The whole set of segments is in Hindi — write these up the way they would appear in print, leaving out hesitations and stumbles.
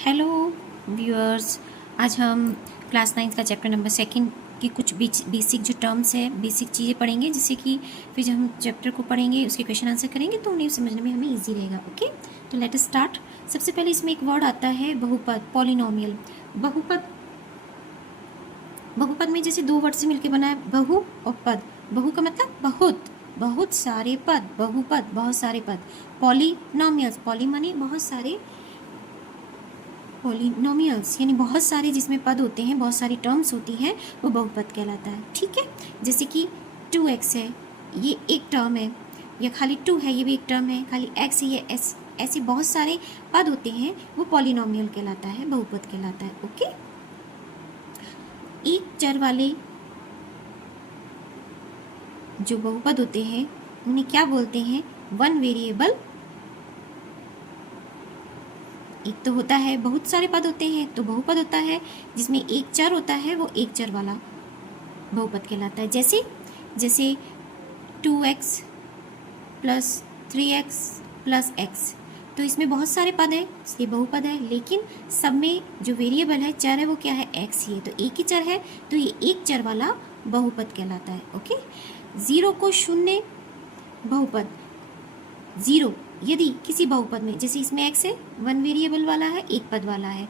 हेलो व्यूअर्स, आज हम क्लास 9 का चैप्टर नंबर 2 की कुछ बेसिक जो टर्म्स है, बेसिक चीज़ें पढ़ेंगे, जिससे कि फिर जब हम चैप्टर को पढ़ेंगे, उसके क्वेश्चन आंसर करेंगे तो उन्हें समझने में हमें इजी रहेगा। ओके, तो लेट अस स्टार्ट। सबसे पहले इसमें एक वर्ड आता है बहुपद, पॉलिनोमियल। बहुपद, बहुपद में जैसे दो वर्ड से मिलकर बना है बहु और पद। बहु का मतलब बहुत, बहुत सारे पद, बहुपद बहुत सारे पद। पॉलिनोमियल्स, पॉली माने बहुत सारे, पॉलिनोमियल्स यानी बहुत सारे जिसमें पद होते हैं, बहुत सारी टर्म्स होती हैं, वो बहुपद कहलाता है। ठीक है, जैसे कि 2x है, ये एक टर्म है, या खाली 2 है, ये भी एक टर्म है, खाली x है, ये s, ऐसे बहुत सारे पद होते हैं, वो पॉलिनोमियल कहलाता है, बहुपद कहलाता है। ओके, एक चर वाले जो बहुपद होते हैं उन्हें क्या बोलते हैं? One variable. एक तो होता है बहुत सारे पद होते हैं तो बहुपद होता है, जिसमें एक चर होता है, वो एक चर वाला बहुपद कहलाता है। जैसे 2x plus 3x plus x, तो इसमें बहुत सारे पद हैं इसलिए बहुपद है, लेकिन सब में जो वेरिएबल है, चर है, वो क्या है? x ही है, तो एक ही चर है, तो ये एक चर वाला बहुपद कहलाता है। ओके, 0 को शून्य बहुपद। 0 यदि किसी बहुपद में, जैसे इसमें x है, वन वेरिएबल वाला है, एक पद वाला है,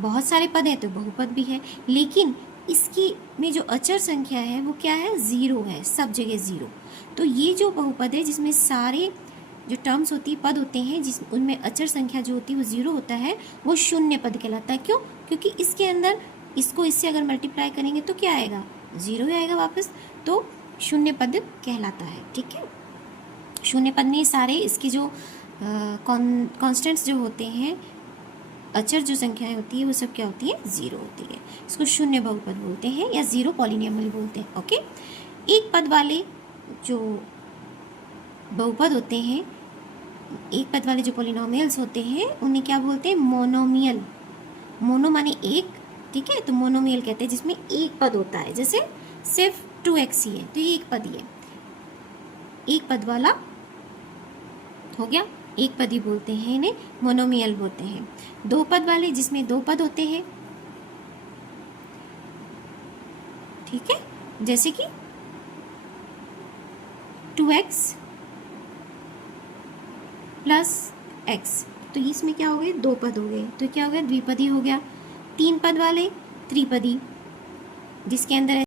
बहुत सारे पद है तो बहुपद भी है, लेकिन इसकी में जो अचर संख्या है वो क्या है? 0 है, सब जगह 0। तो ये जो बहुपद है जिसमें सारे जो टर्म्स होती है, पद होते हैं, जिस उनमें अचर संख्या जो होती है वो 0 होता है, वो शून्य पद कहलाता है। क्यों? क्योंकि इसके अंदर इसको इससे अगर मल्टीप्लाई करेंगे तो क्या आएगा? 0 आएगा वापस, तो शून्य पद कहलाता है। ठीक है, शून्य पद में सारे इसके जो कॉन्स्टेंट्स जो होते हैं, अचर जो संख्याएं होती है, वो सब क्या होती है? 0 होती है। इसको शून्य बहुपद बोलते हैं या 0 पॉलिनोमियल बोलते हैं। ओके, एक पद वाले जो बहुपद होते हैं, एक पद वाले जो पॉलिनोमियल्स होते हैं, उन्हें क्या बोलते हैं? मोनोमियल। मोनो माने एक, ठीक है, तो मोनोमियल कहते हैं जिसमें एक पद होता है। जैसे सिर्फ 2x ही है तो ये एक पद ही है, एक पद वाला हो गया, एक पद ही बोलते हैं, इन्हें मोनोमियल बोलते हैं। दो पद वाले जिसमें दो पद होते हैं, ठीक है, जैसे कि 2x प्लस x, तो इसमें क्या हो गए? दो पद हो गए, तो क्या हो गया? द्विपदी हो गया। तीन पद वाले त्रिपदी, जिसके अंदर